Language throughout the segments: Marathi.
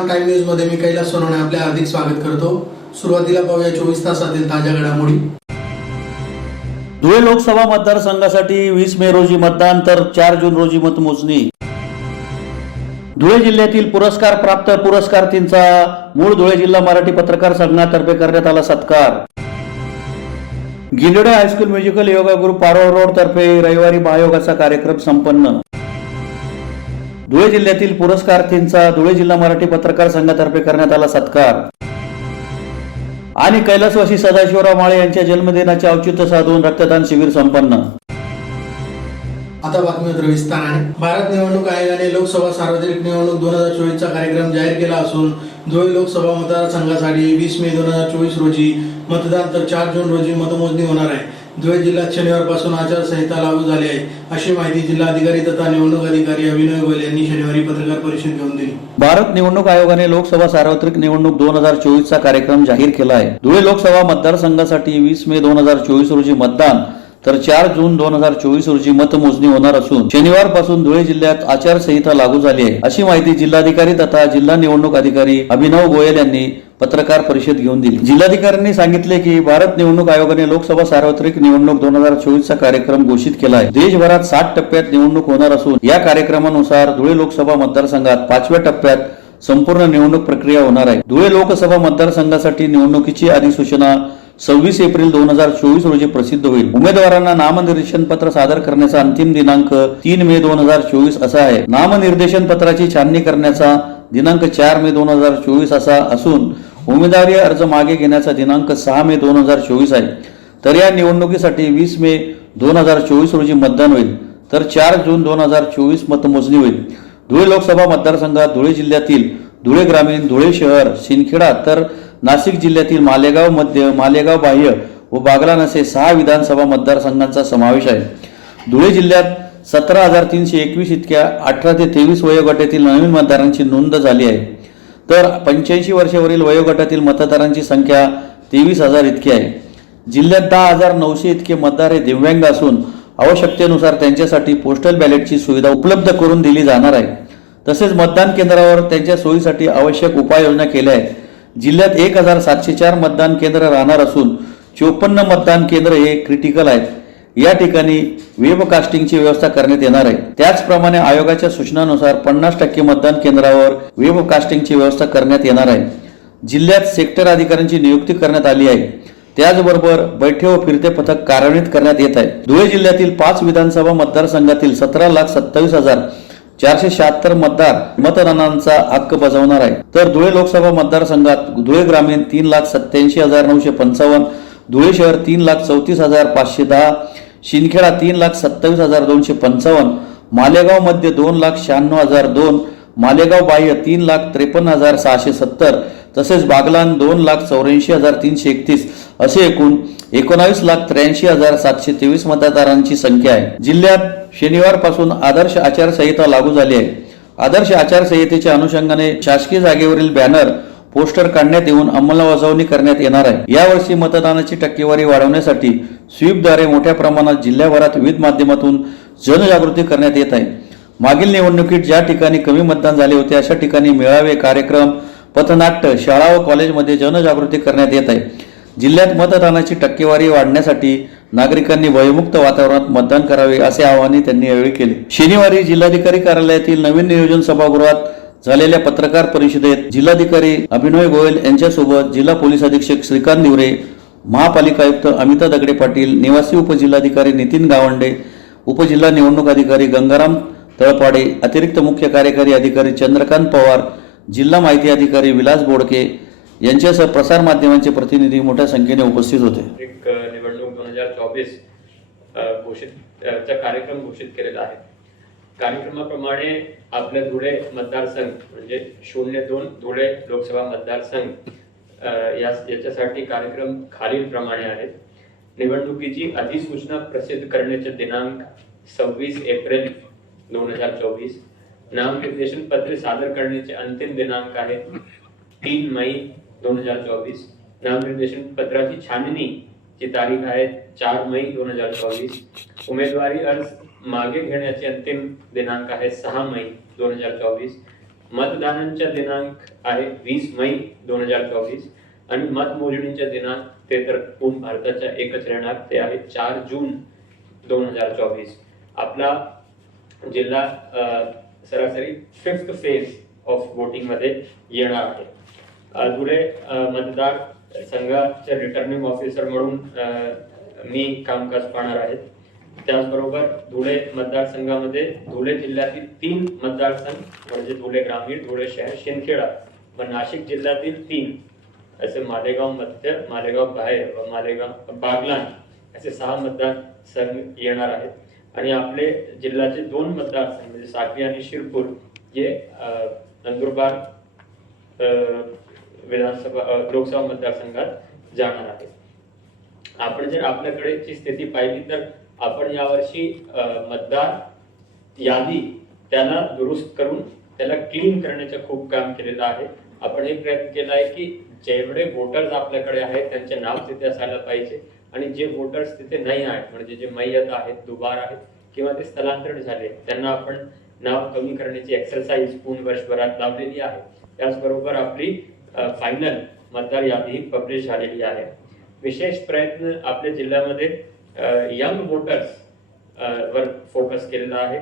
परिणाम टाइम न्यूज मध्ये मी कैलास सोनवणे आपले हार्दिक स्वागत करतो। सुरुवातीला पाहूया 24 तासातील ताज्या घडामोडी। धुळे लोकसभा मतदारसंघासाठी 20 मे रोजी मतदान तर 4 जून रोजी मतमोजणी। धुळे जिल्ह्यातील पुरस्कार प्राप्त पुरस्कारार्थींचा मूळ धुळे जिल्हा मराठी पत्रकार संघातर्फे करण्यात आला सत्कार। Gilode high school musical yoga group Parola road तर्फे रविवारी महायोगाचा कार्यक्रम संपन्न। धुळे जिल्ह्यातील पुरस्कारार्थींचा धुळे जिल्हा मराठी पत्रकार संघातर्फे करण्यात आला सत्कार। आणि कैलासवासी सदाशिवराव माळे यांच्या जन्मदिनाचे औचित्य साधून रक्तदान शिबिर संपन्न। आता बातमीपत्र विस्ताराने। भारत निवडणूक आयोगाने लोकसभा सार्वत्रिक निवडणूक 2024 चा कार्यक्रम जाहीर केला असून धुळे लोकसभा मतदारसंघासाठी 20 मे 2024 रोजी मतदान तर 4 जून रोजी मतमोजणी होणार आहे। धुळे जिल्ह्यात शनिवारपासून आचारसंहिता लागू झाली आहे, अशी माहिती जिल्हाधिकारी तथा निवडणूक अधिकारी अभिनव गोयल यांनी शनिवारी पत्रकार परिषद घेऊन दिली। भारत निवडणूक आयोगाने लोकसभा सार्वत्रिक निवडणूक 2024 चा कार्यक्रम जाहीर केला आहे। धुळे लोकसभा मतदारसंघासाठी 20 मे 2024 रोजी मतदान तर 4 जून 2024 रोजी मतमोजणी होणार असून शनिवारपासून धुळे जिल्ह्यात आचारसंहिता लागू झाली आहे, अशी माहिती जिल्हाधिकारी तथा जिल्हा निवडणूक अधिकारी अभिनव गोयल यांनी पत्रकार परिषद घेऊन दिली। जिल्हाधिकाऱ्यांनी सांगितले की भारत निवडणूक आयोगाने लोकसभा सार्वत्रिक निवडणूक 2024 चा कार्यक्रम घोषित केला आहे। देशभरात 60 टप्प्यात निवडणूक होणार असून या कार्यक्रमानुसार धुळे लोकसभा मतदारसंघात 5व्या टप्प्यात संपूर्ण निवडणूक प्रक्रिया होणार आहे। धुळे लोकसभा मतदारसंघासाठी निवडणुकीची अधिसूचना 26 एप्रिल 2024 रोजी प्रसिद्ध होईल। उमेदवारांना नामनिर्देशन पत्र सादर करण्याचा अंतिम दिनांक 3 मे 2024 असा आहे। नामनिर्देशन पत्राची छाननी करण्याचा दिनांक 4 मे 2024 असा असून उमेदवारी अर्ज मागे घेण्याचा दिनांक 6 मे 2024 आहे। तर या निवडणुकीसाठी 20 मे 2024 रोजी मतदान होईल तर 4 जून 2024 मतमोजणी होईल। धुळे लोकसभा मतदारसंघात धुळे जिल्ह्यातील धुळे ग्रामीण, धुळे शहर, सिंदखेडा तर नाशिक जिल्ह्यातील मालेगाव मध्य, मालेगाव बाह्य व बागलाणसे 6 विधानसभा मतदारसंघांचा समावेश आहे। धुळे जिल्ह्यात 17,321 इतक्या 18 ते 23 वयोगटातील नवीन मतदारांची नोंद झाली आहे, तर 85 वर्षावरील वयोगटातील मतदारांची संख्या 23,000 इतकी आहे। जिल्ह्यात 10,900 इतके मतदार हे दिव्यांग असून आवश्यकतेनुसार त्यांच्यासाठी पोस्टल बॅलेटची सुविधा उपलब्ध करून दिली जाणार आहे। तसेच मतदान केंद्रावर त्यांच्या सोयीसाठी आवश्यक उपाययोजना केल्या आहेत। जिल्ह्यात 1,704 मतदान केंद्र राहणार असून 54 मतदान केंद्र हे क्रिटिकल आहेत। या ठिकाणी वेबकास्टिंगची व्यवस्था करण्यात येणार आहे। त्याचप्रमाणे आयोगाच्या सूचनानुसार 50% मतदान केंद्रावर वेबकास्टिंगची व्यवस्था करण्यात येणार आहे। जिल्ह्यात सेक्टर अधिकाऱ्यांची नियुक्ती करण्यात आली आहे। त्याचबरोबर बैठे व फिरते पथक कार्यान्वित करण्यात येत आहे। धुळे जिल्ह्यातील 5 विधानसभा मतदारसंघातील 17,27,476 मतदार मतदानाचा हक्क बजावणार आहे। तर धुळे लोकसभा मतदारसंघात धुळे ग्रामीण 3,87,955, धुळे शहर 3,34,510, सिंदखेडा 3,27,255, मालेगाव मध्य 2,96,002, मालेगाव बाह्य 3,53,670 तसेच बागलाण 2,84,331 असे एकूण 19,83,723 मतदारांची संख्या आहे। जिल्ह्यात शनिवारपासून आदर्श आचारसंहिता लागू झाली आहे। आदर्श आचारसंहितेच्या अनुषंगाने शासकीय जागेवरील बॅनर, पोस्टर काढण्यात येऊन अंमलबजावणी करण्यात येणार आहे। यावर्षी मतदानाची टक्केवारी वाढवण्यासाठी स्वीपद्वारे मोठ्या प्रमाणात जिल्ह्याभरात विविध माध्यमातून जनजागृती करण्यात येत आहे। मागील निवडणुकीत ज्या ठिकाणी कमी मतदान झाले होते अशा ठिकाणी मेळावे, कार्यक्रम, पथनाट्य, शाळा व कॉलेजमध्ये जनजागृती करण्यात येत आहे। जिल्ह्यात मतदानाची टक्केवारी वाढण्यासाठी नागरिकांनी भयमुक्त वातावरणात मतदान करावे असे आवाहन त्यांनी यावेळी केले। शनिवारी जिल्हाधिकारी कार्यालयातील नवीन नियोजन सभागृहात झालेल्या पत्रकार परिषदेत जिल्हाधिकारी अभिनव गोयल यांच्यासोबत जिल्हा पोलीस अधीक्षक श्रीकांत दिवरे, महापालिका आयुक्त अमिता दगडे पाटील, निवासी उपजिल्हाधिकारी नितीन गावंडे, उपजिल्हा निवडणूक अधिकारी गंगाराम तळपाडे, अतिरिक्त मुख्य कार्यकारी अधिकारी चंद्रकांत पवार, जिल्हा माहिती अधिकारी विलास बोडके यांच्यासह प्रसार माध्यमांचे प्रतिनिधी मोठ्या संख्येने उपस्थित होते। निवडणूक 2024 कार्यक्रम घोषित केलेला आहे। कार्यक्रमाप्रमाणे आपल्या धुळे मतदारसंघ म्हणजे 02 धुळे लोकसभा मतदारसंघ याच्यासाठी कार्यक्रम खालील प्रमाणे आहेत। निवडणुकीची अधिसूचना प्रसिद्ध करण्याचे दिनांक 26 एप्रिल 2024, नामनिर्देशन पत्रे सादर करण्याचे अंतिम दिनांक आहे 3 मई 2024, नामनिर्देशन पत्राची छाननीची तारीख आहे 4 मई 2024, उमेदवारी अर्ज मागे घेण्याचे अंतिम दिनांक आहे 6 मई 2024, मतदानांचा दिनांक आहे 20 मई 2024 आणि मतमोजणीचा दिनांक ते तर पूर्ण भारताच्या एकच राहणार, ते आहे 4 जून 2024. आपला जिल्हा सरासरी 5th फेज ऑफ वोटिंग मध्ये येणार आहे. धुळे मतदार संघाचे रिटर्निंग ऑफिसर म्हणून मी कामकाज पाहणार आहे. त्याचबरोबर धुळे मतदारसंघामध्ये धुळे जिल्ह्यातील 3 मतदारसंघ म्हणजे धुळे ग्रामीण, धुळे शहर, शिंदखेडा व नाशिक जिल्ह्यातील 3 असे मालेगाव मध्य, मालेगाव बाहेर व मालेगाव बागलाण असे 6 मतदारसंघ येणार आहेत. आणि आपले जिल्ह्याचे 2 मतदारसंघ म्हणजे साक्री आणि शिरपूर जे नंदुरबार विधानसभा लोकसभा मतदारसंघात जाणार आहे. आपण जर आपल्याकडेची स्थिती पाहिली तर आपण यावर्षी मतदार यादी त्याला दुरुस्त करून त्याला क्लीन करण्याचं खूप काम केलेलं आहे. आपण हे प्रयत्न केला आहे की जेवढे वोटर्स आपल्याकडे आहेत त्यांचे नाव तिथे असायला पाहिजे आणि जे वोटर्स तिथे नाही आहेत म्हणजे जे मय्यत आहेत, दुबार आहेत किंवा ते स्थलांतरित झाले त्यांना आपण नाव कमी करण्याची एक्सरसाइज पूर्ण वर्षभरात लावलेली आहे. त्याचबरोबर आपली फायनल मतदार यादी पब्लिश झालेली आहे. विशेष प्रयत्न आपल्या जिल्ह्यामध्ये यंग वोटर्स वर फोकस केलेला आहे.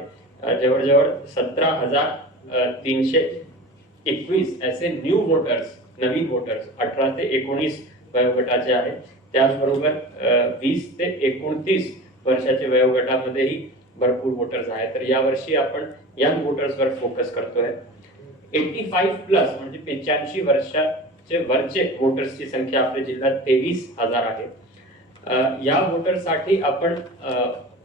जवळजवळ 17,321 असे न्यू वोटर्स, नवीन वोटर्स 18 ते 19 वयोगटाचे आहेत. त्याचबरोबर 20 ते 29 वर्षाच्या वयोगटामध्येही भरपूर वोटर्स आहेत. तर यावर्षी आपण यंग वोटर्सवर फोकस करतोय. 85 प्लस म्हणजे 85 वर्षाचे वरचे वोटर्सची संख्या आपल्या जिल्ह्यात 23,000 आहे. या वोटरसाठी आपण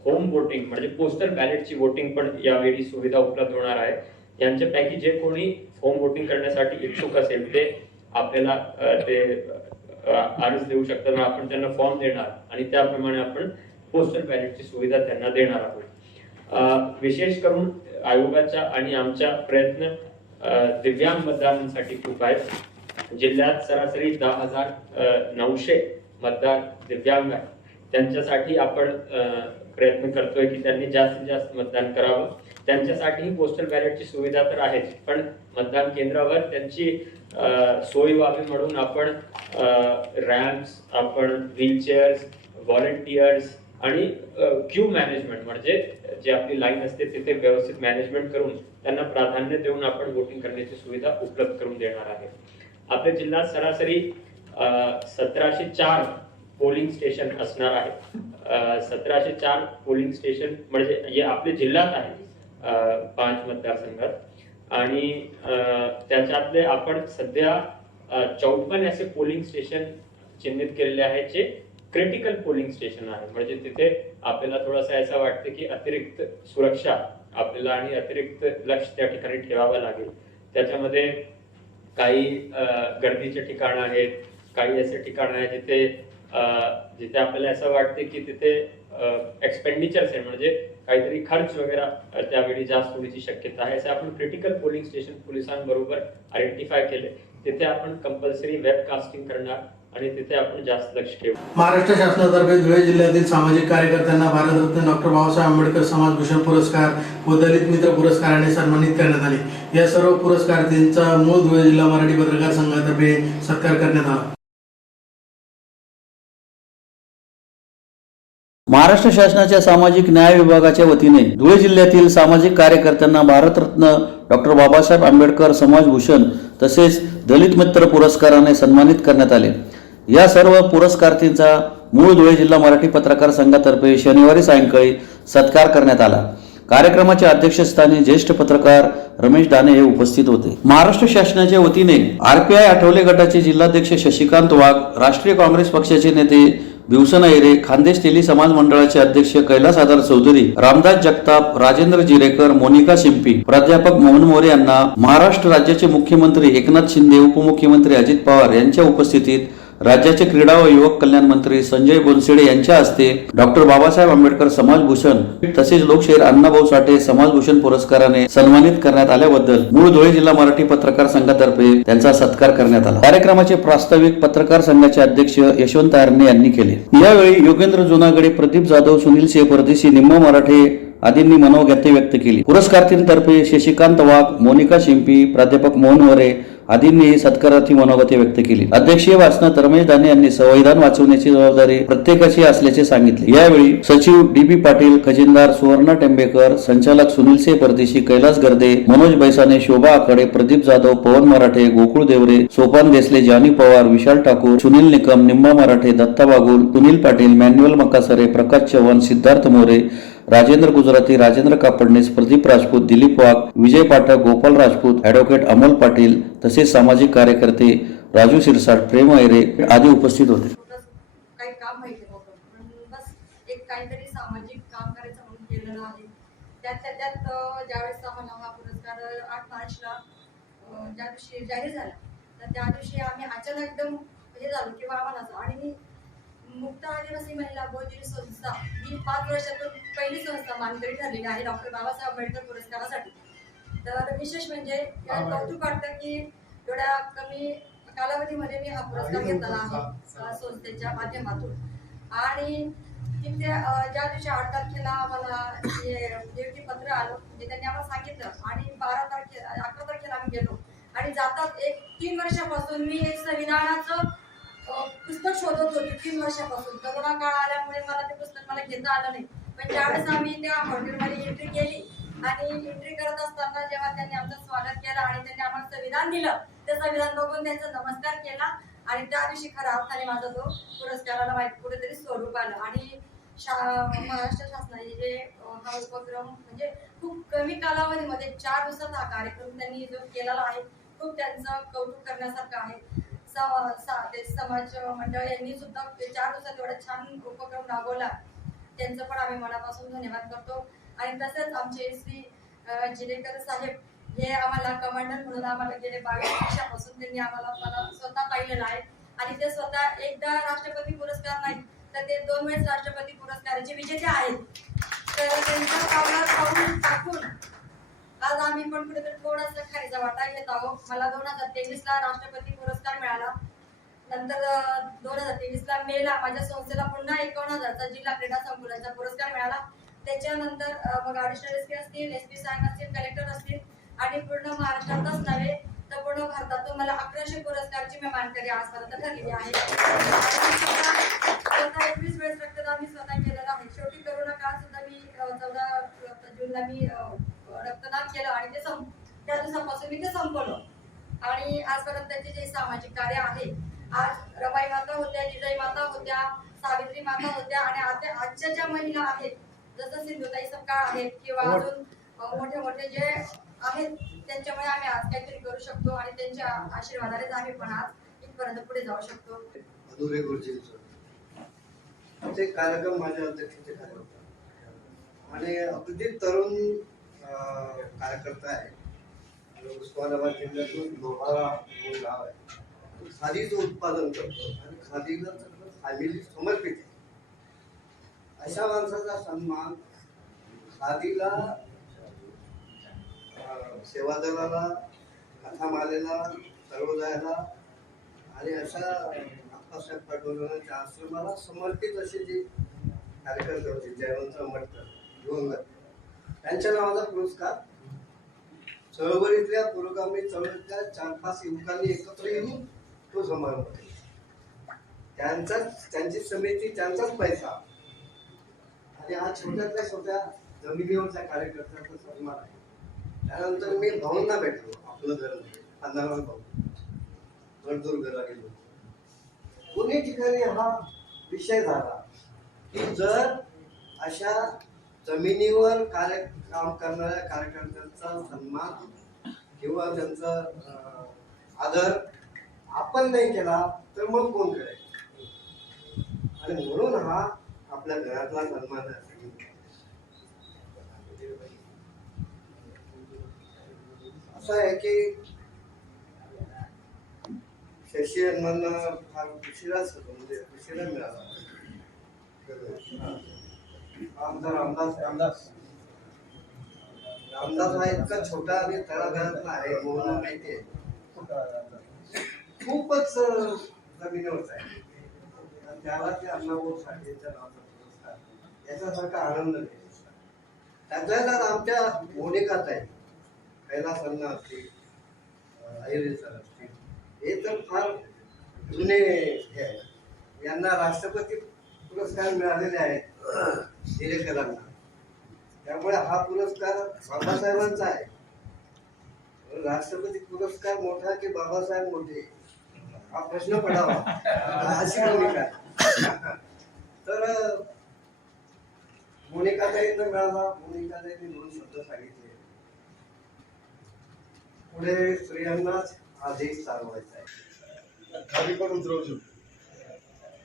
होम वोटिंग म्हणजे पोस्टल बॅलेटची वोटिंग पण यावेळी सुविधा उपलब्ध होणार आहे. यांच्यापैकी जे कोणी होम वोटिंग करण्यासाठी इच्छुक असेल ते आपल्याला ते अर्ज देऊ शकतात. आपण त्यांना फॉर्म देणार आणि त्याप्रमाणे आपण पोस्टल बॅलेटची सुविधा त्यांना देणार आहोत. विशेष करून आयोगाचा आणि आमचा प्रयत्न दिव्यांग मतदारांसाठी खूप आहे. जिल्ह्यात सरासरी 10,900 मतदार दिव्यांग आहेत. त्यांच्यासाठी आपण प्रयत्न करतोय की त्यांनी जास्तीत जास्त मतदान करावं. त्यांच्यासाठी पोस्टल बॅलेटची सुविधा तर आहेच, पण मतदान केंद्रावर त्यांची सोय व्हावी म्हणून आपण रॅम्प्स, आपण व्हीलचेअर्स, व्हॉलंटियर्स आणि क्यू मॅनेजमेंट म्हणजे जे आपली लाईन असते तिथे व्यवस्थित मॅनेजमेंट करून त्यांना प्राधान्य देऊन आपण वोटिंग करण्याची सुविधा उपलब्ध करून देणार आहे. आपल्या जिल्ह्यात सरासरी 1704 पोलिंग स्टेशन असणार आहे. 1704 पोलिंग स्टेशन म्हणजे हे आपल्या जिल्ह्यात आहे 5 मतदारसंघात आणि त्याच्यातले आपण सध्या 54 असे पोलिंग स्टेशन चिन्हित केलेले आहेत जे क्रिटिकल पोलिंग स्टेशन आहे. म्हणजे तिथे आपल्याला थोडंसं असं वाटतं की अतिरिक्त सुरक्षा आपल्याला आणि अतिरिक्त लक्ष त्या ठिकाणी ठेवावं लागेल. त्याच्यामध्ये काही गर्दीचे ठिकाणं आहेत, काही असे ठिकाणं आहेत जिथे आपल्याला असं वाटते की तिथे एक्सपेंडिचर्स आहे म्हणजे काहीतरी खर्च वगैरे त्यावेळी जास्त होण्याची शक्यता आहे. असे आपण क्रिटिकल पोलिंग स्टेशन पोलिसांबरोबर आयडेंटिफाय केले. तिथे आपण कंपल्सरी वेबकास्टिंग करणार आणि तिथे आपण जास्त लक्ष ठेवू. महाराष्ट्र शासनातर्फे धुळे जिल्ह्यातील सामाजिक कार्यकर्त्यांना भारतरत्न डॉक्टर बाबासाहेब आंबेडकर समाजभूषण पुरस्कार व दलित मित्र पुरस्काराने सन्मानित करण्यात आले. या सर्व पुरस्कारार्थींचा मूळ धुळे जिल्हा मराठी पत्रकार संघातर्फे सत्कार करण्यात आला. महाराष्ट्र शासनाच्या सामाजिक न्याय विभागाच्या वतीने धुळे जिल्ह्यातील सामाजिक कार्यकर्त्यांना भारतरत्न डॉक्टर बाबासाहेब आंबेडकर समाजभूषण तसेच दलित मित्र पुरस्काराने सन्मानित करण्यात आले. या सर्व पुरस्कारार्थींचा मूळ धुळे जिल्हा मराठी पत्रकार संघातर्फे शनिवारी सायंकाळी सत्कार करण्यात आला. कार्यक्रमाच्या अध्यक्षस्थानी ज्येष्ठ पत्रकार रमेश दाने हे उपस्थित होते. महाराष्ट्र शासनाच्या वतीने आरपीआय आठवले गटाचे जिल्हाध्यक्ष शशिकांत वाघ, राष्ट्रीय काँग्रेस पक्षाचे नेते भिवसन ऐरे, खानदेश तेली समाज मंडळाचे अध्यक्ष कैलास आधार चौधरी, रामदास जगताप, राजेंद्र जिरेकर, मोनिका शिंपी, प्राध्यापक मोहन मोरे यांना महाराष्ट्र राज्याचे मुख्यमंत्री एकनाथ शिंदे, उपमुख्यमंत्री अजित पवार यांच्या उपस्थितीत राज्याचे क्रीडा व युवक कल्याण मंत्री संजय बोनसेडे यांच्या हस्ते डॉक्टर बाबासाहेब आंबेडकर समाजभूषण तसेच लोकशाहीर अण्णाभाऊ साठे समाजभूषण पुरस्काराने सन्मानित करण्यात आल्याबद्दल मूळ धुळे जिल्हा मराठी पत्रकार संघातर्फे त्यांचा सत्कार करण्यात आला. कार्यक्रमाचे प्रास्ताविक पत्रकार संघाचे अध्यक्ष यशवंत आरणे यांनी केले. यावेळी योगेंद्र जुनागडे, प्रदीप जाधव, सुनील सिंह परदेशी, निम्मा मराठे, आदींनी मनोगत व्यक्त केली. पुरस्कारार्थींतर्फे शशिकांत वाघ, मोनिका शिंपी, प्राध्यापक मोहन वरे आदींनी सत्कारार्थी मनोगत व्यक्त केली. अध्यक्षीय भाषणात रमेश दाने यांनी संविधान वाचवण्याची जबाबदारी प्रत्येकाची असल्याचे सांगितले. यावेळी सचिव डी.बी. पाटील, खजिनदार सुवर्णा टेंबेकर, संचालक सुनील से परदेशी, कैलास गर्दे, मनोज बैसाने, शोभा आकडे, प्रदीप जाधव, पवन मराठे, गोकुळ देवरे, सोपान देसले, जानी पवार, विशाल ठाकूर, सुनील निकम, निम्मा मराठे, दत्ता बागुल, सुनील पाटील, मॅन्युअल मकासरे, प्रकाश चव्हाण, सिद्धार्थ मोरे, राजेंद्र गुजराती, राजेंद्र कापडणीस, प्रदीप राजपूत, दिलीप वाघ, विजय पाठक, गोपाल राजपूत, ॲडव्होकेट अमोल पाटील तसेच सामाजिक कार्यकर्ते राजू सिरसाट, प्रेम ऐरे आदी उपस्थित होते. काही काम माहिती नव्हतं, पण बस एक काहीतरी सामाजिक काम करायचं म्हणून केलेलं आहे. त्यात ज्यावेळेस आम्हाला हा पुरस्कार 8 मार्चला ज्या दिवशी जाहीर झाला, तर त्या दिवशी आम्ही अचानक एकदम हे झालो किंवा आम्हाला आणि मुक्त आदिवासी महिला बौद्धिक संस्था ही 5 वर्षातून पहिली संस्था मानकरी ठरलेली आहे डॉक्टर बाबासाहेब आंबेडकर पुरस्कारासाठी. तर विशेष म्हणजे कौतुक वाटतं की एवढ्या कमी कालावधीमध्ये मी हा पुरस्कार घेतला आहे संस्थेच्या माध्यमातून. आणि तिथे ज्या दिवशी 8 तारखेला आम्हाला नियुक्ती पत्र आलं, म्हणजे त्यांनी आम्हाला सांगितलं आणि 11 तारखेला आम्ही गेलो आणि जातात 3 वर्षापासून मी एक संविधानाचं पुस्तक शोधत होते. 3 वर्षापासून कोरोना काळ आल्यामुळे मला ते पुस्तक घेता आलं नाही. पण ज्यावेळेस आम्ही त्या हॉटेलमध्ये एंट्री केली आणि एंट्री करत असताना जेव्हा त्यांनी आमचं स्वागत केलं आणि त्यांनी आम्हाला संविधान दिलं, ते संविधान बघून त्यांचा नमस्कार केला आणि त्या दिवशी खऱ्या अर्थाने माझा तो पुरस्काराला कुठेतरी स्वरूप आलं. आणि महाराष्ट्र शासनाने जे हा उपक्रम म्हणजे खूप कमी कालावधीमध्ये 4 दिवसात हा कार्यक्रम त्यांनी जो केलेला आहे, खूप त्यांचं कौतुक करण्यासारखं आहे. समाज मंडळ यांनी सुद्धा 4 दिवसात एवढा छान उपक्रम राबवला, त्यांचं पण आम्ही मनापासून धन्यवाद करतो. आणि तसेच आमचे श्री जिरेकर साहेब हे आम्हाला कमांडर म्हणून आम्हाला गेले 22 वर्षापासून त्यांनी आम्हाला स्वतः पाहिलेलं आहे आणि ते स्वतः एकदा राष्ट्रपती पुरस्कार नाही तर ते 2 वेळेस राष्ट्रपती पुरस्काराचे विजेते आहेत. तर त्यांच्या पावलात पाऊल टाकून आज आम्ही पण कुठेतरी थोडासा खारीचा वाटा घेत आहोत. मला 2023ला राष्ट्रपती पुरस्कार मिळाला. नंतर 2023ला मेला माझ्या संस्थेला पुन्हा 51,000चा जिल्हा क्रीडा संकुलाचा पुरस्कार मिळाला. त्याच्यानंतर मग ॲडिशनल एसपी असतील, एसपी साहेब असतील, कलेक्टर असतील आणि पूर्ण महाराष्ट्रातच नव्हे तर पूर्ण भारतातून मला 1100 पुरस्कारची मी मानकरी आजपर्यंत ठरलेली आहे. स्वतः 21 वेळेस रक्तदान मी स्वतः केलेलं आहे. शेवटी करोना काळ सुद्धा मी 14 जूनला मी रक्तदान केलं आणि त्या दिवसापासून मी ते संपवलं. आणि आजपर्यंत त्याचे जे सामाजिक कार्य आहे, आज रमाई माता होत्या, जिजाई माता होत्या, सावित्री माता होत्या आणि आजच्या ज्या महिला आहेत जसं सिंधुताई सपकाळ आहेत किंवा अजून मोठे मोठे जे आहेत त्यांच्यामुळे आम्ही आज काहीतरी करू शकतो आणि त्यांच्या आशीर्वादानेच आम्ही पण आज इथपर्यंत पुढे जाऊ शकतो. अधुरे गुरुजींचं ते कार्यक्रम माझ्या अध्यक्षतेखाली होता आणि अगदी तरुण कार्यकर्ता आहे. उस्मानाबाद जिल्ह्यातून लोहारा गाव आहे. खादीचं उत्पादन करतो आणि खादीला फॅमिली समर्पित आहे. अशा माणसाचा सन्मान खादीला, सेवादलाला, कथामालेला, सर्वोदयाला आणि अशा आप्पासाहेब पाटोलेंच्या आश्रमाला समर्पित असे जे कार्यकर्ते होते, जयवंत आंबेडकर दिवंगत, त्यांच्या नावाचा पुरस्कार चळवळीतल्या पुरोगामी चळवळीतल्या 4-5 युवकांनी एकत्र येऊन तो समारंभ केला. त्यांची समिती, त्यांचाच पैसा आणि आज छोट्यातल्या छोट्या जमिनीवरच्या कार्यकर्त्यांचा सन्मान आहे. त्यानंतर मी भाऊंना भेटलो, आपलं घर खांदाराम भाऊ गडदुर्गला गेलो. दोन्ही ठिकाणी हा विषय झाला की जर अशा जमिनीवर काम करणाऱ्या कार्यकर्त्यांचा सन्मान किंवा त्यांचा आदर आपण नाही केला तर मग कोण करेल. आणि म्हणून हा आपल्या घरातला सन्मान आहे. असं आहे की शशी अण्णांना फार उशिराच होतो, म्हणजे उशिरा मिळाला. रामदास हा इतका छोटा आणि तळागाळातला आहे, मोहना माहिती आहे, खूपच जमिनीवरचा आहे. त्याला ते अण्णाभाऊ साठेच्या नावाचा पुरस्कार, याच्यासारखा आनंद नाही. त्यातल्या त्यात आमच्या मोनिकात आहे, कैलास अण्णा असतील, अहिरे सर असतील, हे तर फार जुने हे आहेत. यांना राष्ट्रपती पुरस्कार मिळालेले आहेत हिरेकरांना. त्यामुळे हा पुरस्कार बाबासाहेबांचा आहे. राष्ट्रपती पुरस्कार मोठा की बाबासाहेब मोठे हा प्रश्न पडावा, अशी भूमिका आहे. तर मोनिकाताईंना मिळाला. मोनिकाताईंनी 2 शब्द सांगितले. पुढे स्त्रियांनाच हा देश चालवायचा आहे. खाली पण उतरवू शकतो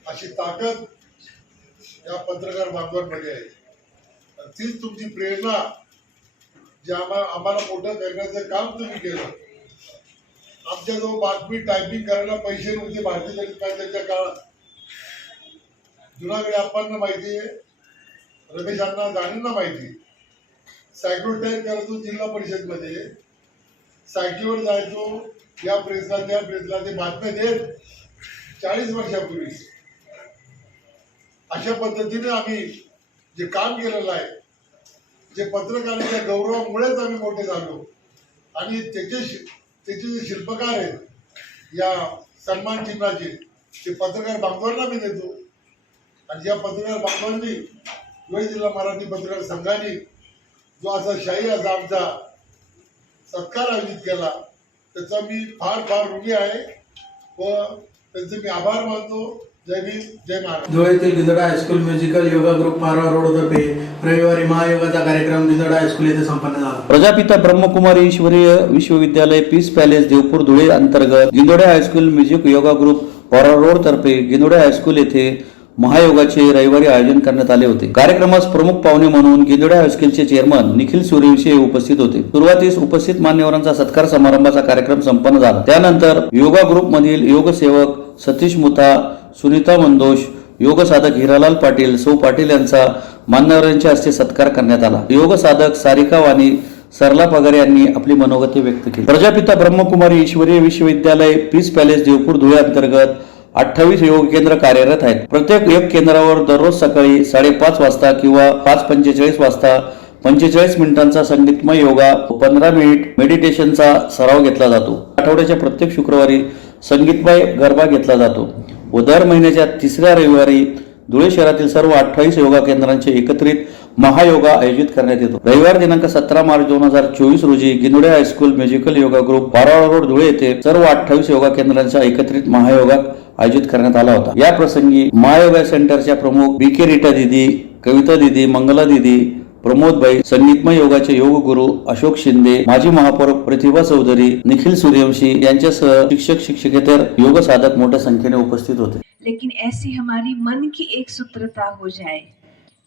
अशी ताकद या पत्रकार बांधवांमध्ये आहे. तीच तुमची प्रेरणा, जे आम्हाला मोठं करण्याचं काम तुम्ही केलं. आमच्याजवळ बातमी टायपिंग करायला पैसे नव्हते भारतीय जनता पार्टीच्या काळात. जुनागडे आप्पांना माहिती आहे, रमेश अण्णा जाणींना माहिती. सायकल टाईप करायचो जिल्हा परिषदमध्ये, सायकलीवर जायचो, या प्रेसला त्या प्रेसला ते बातम्या देत 40 वर्षापूर्वी. अशा पद्धतीने आम्ही जे काम केलेलं आहे, जे पत्रकारांच्या गौरवामुळेच आम्ही मोठे झालो. आणि त्याचे जे शिल्पकार आहेत या सन्मान चिन्हाचे, ते पत्रकार बांधवांना मी देतो. आणि ज्या पत्रकार बांधवांनी धुळे जिल्हा मराठी पत्रकार संघाने जो असा शाही असा आमचा सत्कार आयोजित केला, त्याचा मी फार फार ऋणी आहे व त्यांचे मी आभार मानतो. जय भीम, जय महाराष्ट्र. धुळेतील Gindada high school musical yoga group Parwa road तर्फे रविवारी महायोगाचा कार्यक्रम गिंदडा हायस्कूल येथे संपन्न झाला. प्रजापिता ब्रह्मकुमारी ईश्वरीय विश्वविद्यालय पीस पॅलेस देवपूर धुळे अंतर्गत Gindode high school music yoga group Parwa road तर्फे गिंदोडे हायस्कूल येथे महायोगाचे रविवारी आयोजन करण्यात आले होते. कार्यक्रमास प्रमुख पाहुणे म्हणून गिंदोडे हायस्कूलचे चेअरमन निखिल सूर्यवंशी उपस्थित होते. सुरुवातीस उपस्थित मान्यवरांचा सत्कार समारंभाचा कार्यक्रम संपन्न झाला. त्यानंतर योगा ग्रुप मधील योगसेवक सतीश मुथा, सुनीता मंदोश, योग साधक हिरालाल पाटील, सौ पाटील यांचा मान्यवरांच्या हस्ते सत्कार करण्यात आला. योग साधक सारिका वाणी, सरला पगार यांनी आपली मनोगती व्यक्त केली. प्रजापिता ब्रह्मकुमारी ईश्वरीय विश्वविद्यालय पीस पॅलेस देवपूर धुळे अंतर्गत 28 योग केंद्र कार्यरत आहेत. प्रत्येक योग केंद्रावर दररोज सकाळी 5:30 वाजता किंवा 5:45 वाजता 45 मिनिटांचा संगीतमय योगा, 15 मिनिट मेडिटेशनचा सराव घेतला जातो. आठवड्याच्या प्रत्येक शुक्रवारी संगीतमय गरबा घेतला जातो व दर महिन्याच्या 3ऱ्या रविवारी धुळे शहरातील सर्व 28 योगा केंद्रांचे एकत्रित महायोगा आयोजित करण्यात येतो. रविवार दिनांक 17 मार्च 2024 रोजी Gindode high school musical yoga group Parola road Dhule येथे सर्व 28 योगा केंद्रांचा एकत्रित महायोगा आयोजित करण्यात आला होता. या प्रसंगी महायोगा सेंटरच्या प्रमुख बी.के. रीटा दिदी, कविता दिदी, मंगला दिदी, प्रमोद भाई, संगीतमय योगाचे योग गुरु अशोक शिंदे, माजी महापौर प्रतिभा चौधरी, निखिल सूर्यवंशी यांच्यासह शिक्षक शिक्षकेतर योग साधक मोठ्या संख्येने उपस्थित होते. लेकिन ऐसी हमारी मन की एक सूत्रता हो जाए,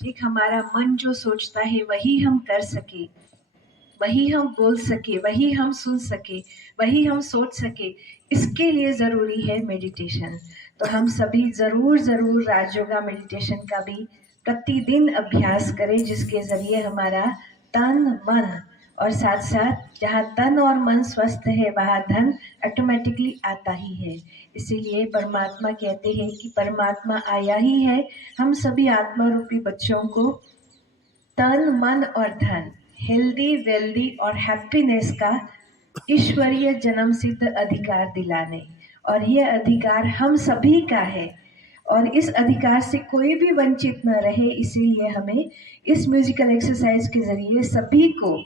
ठीक, हमारा मन जो सोचता है वही हम कर सके, वही हम बोल सके, वही हम सुन सके, वही हम सोच सके, इसके लिए ज़रूरी है मेडिटेशन. तो हम सभी ज़रूर राजयोगा मेडिटेशन का भी प्रतिदिन अभ्यास करें, जिसके ज़रिए हमारा तन मन और साथ साथ जहाँ तन और मन स्वस्थ है वहाँ धन ऑटोमेटिकली आता ही है. इसीलिए परमात्मा कहते हैं कि परमात्मा आया ही है हम सभी आत्मा रूपी बच्चों को तन मन और धन, हेल्दी वेल्दी और हैप्पीनेस का ईश्वरीय जन्म सिद्ध अधिकार दिलाने. और ये अधिकार हम सभी का है और इस अधिकार से कोई भी वंचित न रहे, इसीलिए हमें इस म्यूजिकल एक्सरसाइज के जरिए सभी को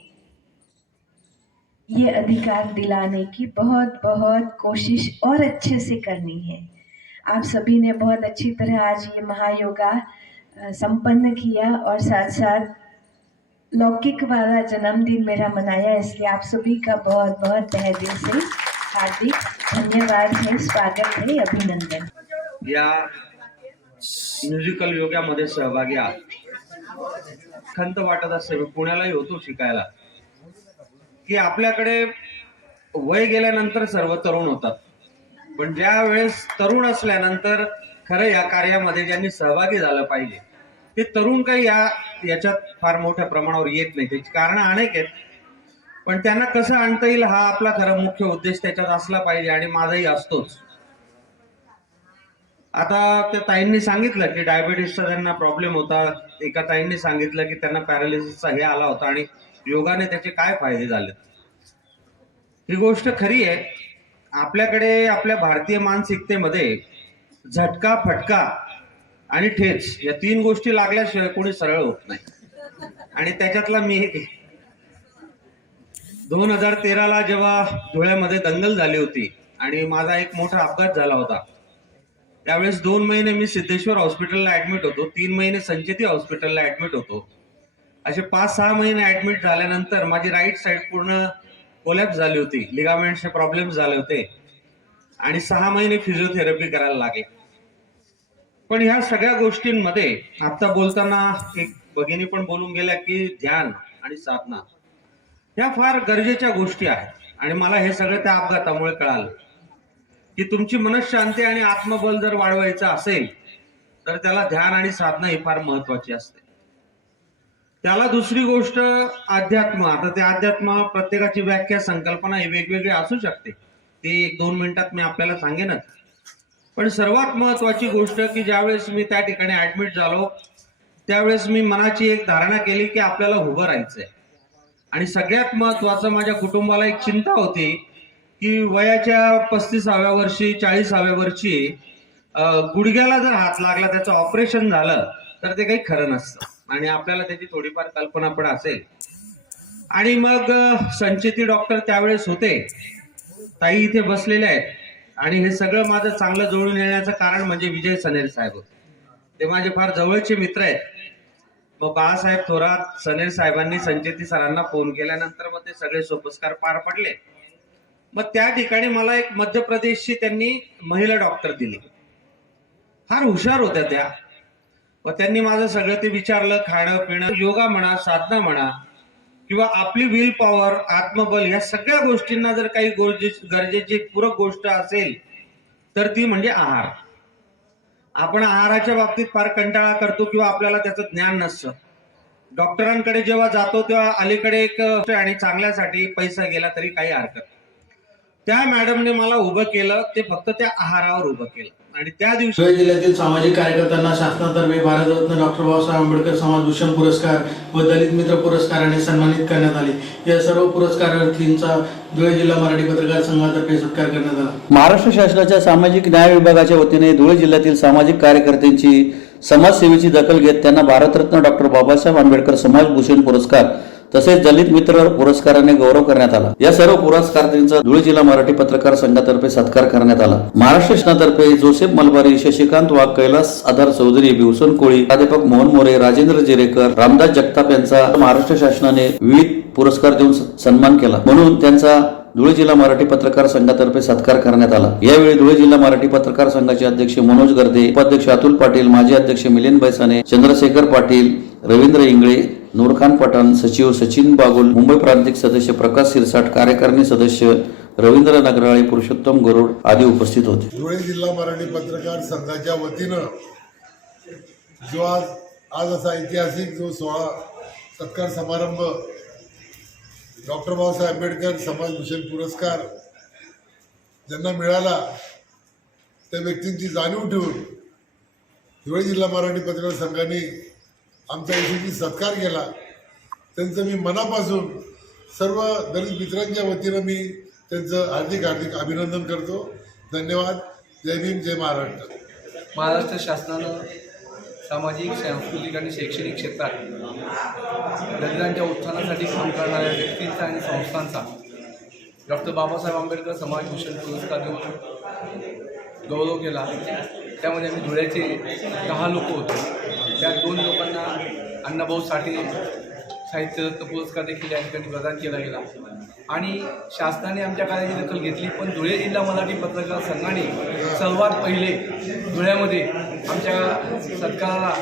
ये अधिकार दिलाने की बहुत बहुत कोशिश और अच्छे से करनी है. आप सभी ने बहुत अच्छी तरह आज ये महायोगा संपन्न किया और साथ साथ लौकिक वाला जन्मदिन मेरा मनाया, इसलिए आप सभी का बहुत बहुत तहे दिल से हार्दिक धन्यवाद है, स्वागत है, अभिनंदन. या म्युझिकल योगामध्ये सहभागी आहात. खंत वाटत असते, मी पुण्यालाही होतो शिकायला, की आपल्याकडे वय गेल्यानंतर सर्व तरुण होतात, पण ज्या वेळेस तरुण असल्यानंतर खरं या कार्यामध्ये ज्यांनी सहभागी झालं पाहिजे ते तरुण काही याच्यात फार मोठ्या प्रमाणावर येत नाही. त्याची कारणं अनेक आहेत, पण त्यांना कसं आणता येईल हा आपला खरा मुख्य उद्देश त्याच्यात असला पाहिजे आणि माझाही असतोच. आता त्या ताईंनी सांगितलं की डायबिटीसचा त्यांना प्रॉब्लेम होता, एका ताईंनी सांगितलं की त्यांना पॅरालिसिसचा हे आला होता आणि योगाने त्याचे काय फायदे झाले. ही गोष्ट खरी आहे. आपल्याकडे आपल्या भारतीय मानसिकतेमध्ये झटका, फटका आणि ठेच या 3 गोष्टी लागल्याशिवाय कोणी सरळ होत नाही. आणि त्याच्यातला मी 2013ला जेव्हा धुळ्यामध्ये दंगल झाली होती आणि माझा एक मोठा अपघात झाला होता, त्यावेळेस 2 महिने मी सिद्धेश्वर हॉस्पिटलला ऍडमिट होतो, 3 महिने संचेती हॉस्पिटलला ऍडमिट होतो. असे 5-6 महिने ऍडमिट झाल्यानंतर माझी राईट साईड पूर्ण कोलॅप्स झाली होती, लिगामेंटचे प्रॉब्लेम झाले होते आणि 6 महिने फिजिओथेरपी करायला लागले. पण ह्या सगळ्या गोष्टींमध्ये आता बोलताना एक भगिनी पण बोलून गेल्या की ध्यान आणि साधना ह्या फार गरजेच्या गोष्टी आहेत. आणि मला हे सगळं त्या अपघातामुळे कळालं की तुमची मनःशांती आणि आत्मबल जर वाढवायचं असेल तर त्याला ध्यान आणि साधना ही फार महत्वाची असते. त्याला दुसरी गोष्ट अध्यात्म. आता ते अध्यात्म प्रत्येकाची व्याख्या, संकल्पना ही वेगवेगळी असू शकते, ती 1-2 मिनिटात मी आपल्याला सांगेनच. पण सर्वात महत्वाची गोष्ट की ज्यावेळेस मी त्या ठिकाणी ऍडमिट झालो त्यावेळेस मी मनाची एक धारणा केली की आपल्याला उभं राहायचंय. आणि सगळ्यात महत्वाचं, माझ्या कुटुंबाला एक चिंता होती की वयाच्या 35व्या वर्षी 40व्या वर्षी गुडघ्याला जर हात लागला, त्याचं ऑपरेशन झालं तर ते काही खरं नसतं आणि आपल्याला त्याची थोडीफार कल्पना पण असेल. आणि मग संचेती डॉक्टर त्यावेळेस होते, ताई इथे बसलेले आहेत. आणि हे सगळं माझं चांगलं जुळून येण्याचं कारण म्हणजे विजय सनेर साहेब होते. ते माझे फार जवळचे मित्र आहेत. मग बाळासाहेब थोरात, सनेर साहेबांनी संचेती सरांना फोन केल्यानंतर मग ते सगळे सोपस्कार पार पडले. मग त्या ठिकाणी मला एक मध्य प्रदेशची त्यांनी महिला डॉक्टर दिली, फार हुशार होत्या त्या. मग त्यांनी माझं सगळं ते विचारलं, खाणं पिणं, योगा म्हणा, साधना म्हणा किंवा आपली विल पॉवर, आत्मबल, या सगळ्या गोष्टींना जर काही गरजेची पूरक गोष्ट असेल तर ती म्हणजे आहार. आपण आहाराच्या बाबतीत फार कंटाळा करतो किंवा आपल्याला त्याचं ज्ञान नसतं. डॉक्टरांकडे जेव्हा जातो तेव्हा अलीकडे एक आणि चांगल्यासाठी पैसा गेला तरी काही हरकत. त्या मॅडमने मला उभं केलं, ते फक्त त्या आहारावर उभं केलं. आणि त्या दिवशी धुळे जिल्ह्यातील सामाजिक कार्यकर्त्यांना शासनातर्फे भारतरत्न डॉक्टर बाबासाहेब आंबेडकर समाजभूषण पुरस्कार व दलित मित्र पुरस्काराने सन्मानित करण्यात आले. या सर्व पुरस्कारार्थींचा धुळे जिल्हा मराठी पत्रकार संघातर्फे सत्कार करण्यात आला. महाराष्ट्र शासनाच्या सामाजिक न्याय विभागाच्या वतीने धुळे जिल्ह्यातील सामाजिक कार्यकर्त्यांची समाजसेवेची दखल घेत त्यांना भारतरत्न डॉक्टर बाबासाहेब आंबेडकर समाजभूषण पुरस्कार तसेच दलित मित्र पुरस्काराने गौरव करण्यात आला. या सर्व पुरस्कारार्थींचा धुळे जिल्हा मराठी पत्रकार संघातर्फे सत्कार करण्यात आला. महाराष्ट्र शासनातर्फे जोसेफ मलबारी, शशिकांत वाघ, कैलास आधार चौधरी, भिवसन कोळी, प्राध्यापक मोहन मोरे, राजेंद्र जिरेकर, रामदास जगताप यांचा महाराष्ट्र शासनाने विविध पुरस्कार देऊन सन्मान केला, म्हणून त्यांचा धुळे जिल्हा मराठी पत्रकार संघातर्फे सत्कार करण्यात आला. यावेळी धुळे जिल्हा मराठी पत्रकार संघाचे अध्यक्ष मनोज गर्दे, उपाध्यक्ष अतुल पाटील, माजी अध्यक्ष मिलिंद बैसाने, चंद्रशेखर पाटील, रवींद्र इंगळे, नूरखान पठाण, सचिव सचिन बागुल, मुंबई प्रांतिक सदस्य प्रकाश सिरसाट, कार्यकारिणी सदस्य रवींद्र नगराळे, पुरुषोत्तम गरुड आदी उपस्थित होते. धुळे जिल्हा मराठी पत्रकार संघाच्या वतीनं जो आज असा ऐतिहासिक जो 16 सत्कार समारंभ डॉक्टर बाबासाहेब आंबेडकर समाजभूषण पुरस्कार ज्यांना मिळाला त्या व्यक्तींची जाणीव ठेवून धुळे जिल्हा मराठी पत्रकार संघाने आमच्या यशस्वी सत्कार केला. त्यांचं मी मनापासून सर्व दलित मित्रांच्या वतीनं मी त्यांचं हार्दिक अभिनंदन करतो. धन्यवाद. जय भीम, जय महाराष्ट्र. महाराष्ट्र शासनानं सामाजिक, सांस्कृतिक आणि शैक्षणिक क्षेत्रात दलितांच्या उत्थानासाठी काम करणाऱ्या व्यक्तींचा आणि संस्थांचा डॉक्टर बाबासाहेब आंबेडकर समाजभूषण पुरस्कार देऊन गौरव केला. त्यामध्ये आम्ही धुळ्याचे 10 लोक होतो. त्या 2 लोकांना अण्णाभाऊ साठे साहित्यरत्न पुरस्कार देखील या ठिकाणी प्रदान केला गेला. आणि शासनाने आमच्या कार्याची दखल घेतली, पण धुळे जिल्हा मराठी पत्रकार संघाने सर्वात पहिले धुळ्यामध्ये आमच्या सत्काराला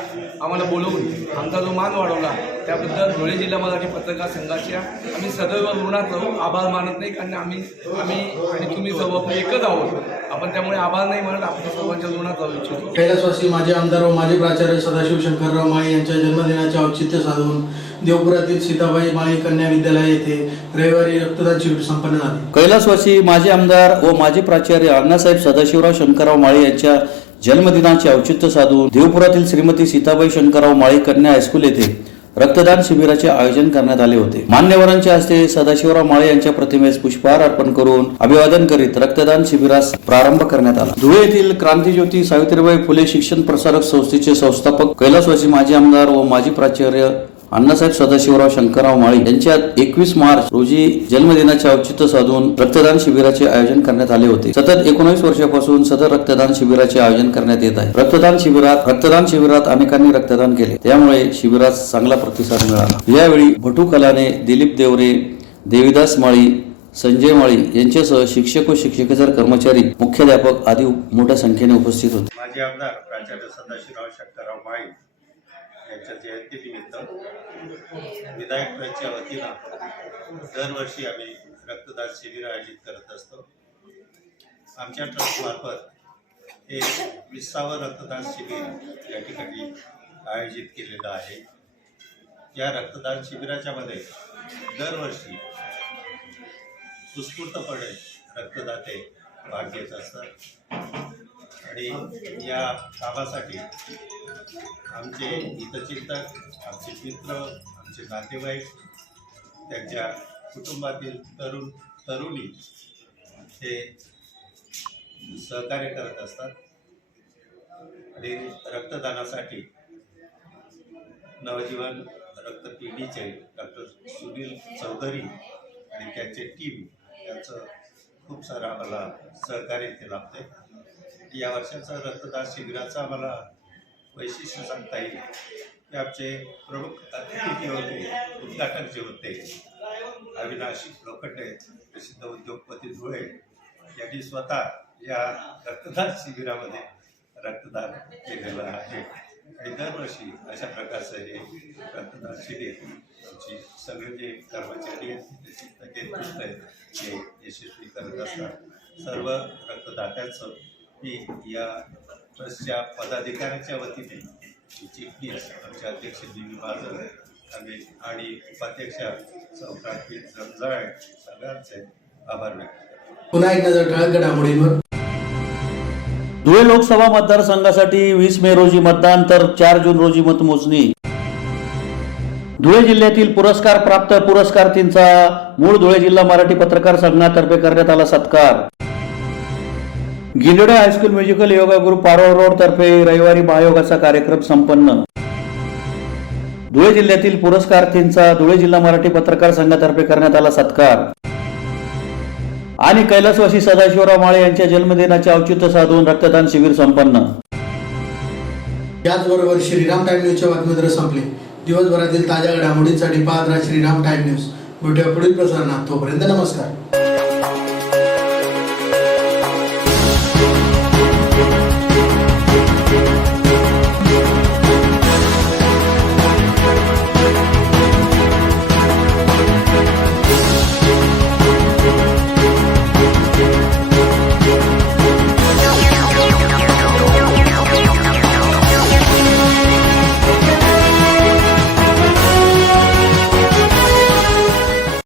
आम्हाला बोलवून आमचा जो मान वाढवला त्याबद्दल धुळे जिल्हा मराठी पत्रकार संघाच्या आम्ही सदैव ऋणात राहू. आभार मानत नाही, कारण आम्ही आणि तुम्ही सर्व एकच आहोत. आपण त्यामुळे आभार नाही मानत, आपण सर्वांच्या ऋणात राहू इच्छितो. कैलासवासी माजी आमदार व माजी प्राचार्य सदाशिव शंकरराव माळी यांच्या जन्मदिनाचे औचित्य साधून देवपुरातील सीताबाई माळी कन्या विद्यालय येथे रविवारी रक्तदान शिबिर संपन्न झाले. कैलासवासी माजी आमदार व माजी प्राचार्य अण्णासाहेब सदाशिवराव शंकरराव माळी यांच्या जन्मदिनाचे औचित्य साधून देवपुरातील श्रीमती सीताबाई शंकरराव माळी कन्या हायस्कूल येथे रक्तदान शिबिराचे आयोजन करण्यात आले होते. मान्यवरांच्या हस्ते सदाशिवराव माळे यांच्या प्रतिमेस पुष्पहार अर्पण करून अभिवादन करीत रक्तदान शिबिरास प्रारंभ करण्यात आला. धुळे येथील क्रांतिज्योती सावित्रीबाई फुले शिक्षण प्रसारक संस्थेचे संस्थापक कैलासवासी माजी आमदार व माजी प्राचार्य अण्णासाहेब सदाशिवराव शंकरराव माळी यांच्या 21 मार्च रोजी जन्मदिनाचे औचित्य साधून रक्तदान शिबिराचे आयोजन करण्यात आले होते. सतत 19 वर्षापासून सदर रक्तदान शिबिराचे आयोजन करण्यात येत आहे. रक्तदान शिबिरात अनेकांनी रक्तदान केले, त्यामुळे शिबिरास चांगला प्रतिसाद मिळाला. यावेळी भटू कलाने, दिलीप देवरे, देविदास माळी, संजय माळी यांच्यासह शिक्षक व शिक्षकेतर कर्मचारी, मुख्याध्यापक आदी मोठ्या संख्येने उपस्थित होते. माजी आमदार प्राचार्य सदाशिवराव शंकरराव माळी यांच्या जयंतीनिमित्त विधायक ट्रस्टच्या वतीनं दरवर्षी आम्ही रक्तदान शिबिर आयोजित करत असतो. आमच्या ट्रस्टमार्फत हे 20वे रक्तदान शिबिर या ठिकाणी आयोजित केलेलं आहे. या रक्तदान शिबिराच्या मध्ये दरवर्षी उत्स्फूर्तपणे रक्तदाते भाग घेत असतात आणि या कामासाठी आमचे हितचिंतक, आमचे मित्र, आमचे नातेवाईक, त्यांच्या कुटुंबातील तरुणी हे सहकार्य करत असतात आणि रक्तदानासाठी नवजीवन रक्तपेढीचे डॉक्टर सुनील चौधरी आणि त्यांचे टीम यांचं खूप सारं आम्हाला सहकार्य इथे लाभते. या वर्षाचं रक्तदान शिबिराचं आम्हाला वैशिष्ट्य सांगता येईल की आमचे प्रमुख अतिथी जे होते, उद्घाटक जे होते, अविनाश लोखंडे, प्रसिद्ध उद्योगपती धुळे यांनी स्वतः या रक्तदान शिबिरामध्ये रक्तदान केलेलं आहे आणि दरवर्षी अशा प्रकारचं हे रक्तदान शिबिर आमची सगळे जे कर्मचारी आहेत ते यशस्वी करत असतात. सर्व रक्तदात्यांचं मी या ट्रस्टच्या पदाधिकाऱ्यांच्या वतीने चिटणीस आमचे अध्यक्ष देवी बाजर आणि उपाध्यक्षा सौक्रांती जंजाळ सगळ्यांचे आभार व्यक्त करतो. पुन्हा एक नजर ठळक घडामोडींवर. धुळे लोकसभा मतदारसंघासाठी 20 मे रोजी मतदान तर 4 जून रोजी मतमोजणी. धुळे जिल्ह्यातील पुरस्कार प्राप्त पुरस्कारार्थींचा मूळ धुळे जिल्हा मराठी पत्रकार संघातर्फे करण्यात आला सत्कार. Gilode high school musical yoga group Parola road तर्फे रविवारी महायोगाचा कार्यक्रम संपन्न. धुळे जिल्ह्यातील पुरस्कारार्थींचा धुळे जिल्हा मराठी पत्रकार संघातर्फे करण्यात आला सत्कार. आणि कैलासवासी सदाशिवराव माळे यांच्या जन्मदिनाचे औचित्य साधून रक्तदान शिबिर संपन्न. याचबरोबर श्रीराम टाइम न्यूजच्या बातमीपत्र संपले. दिवसभरातील ताज्या घडामोडींसाठी पाहत राहा श्रीराम टाइम न्यूज. भेटूया पुढील प्रसारणात. तोपर्यंत नमस्कार.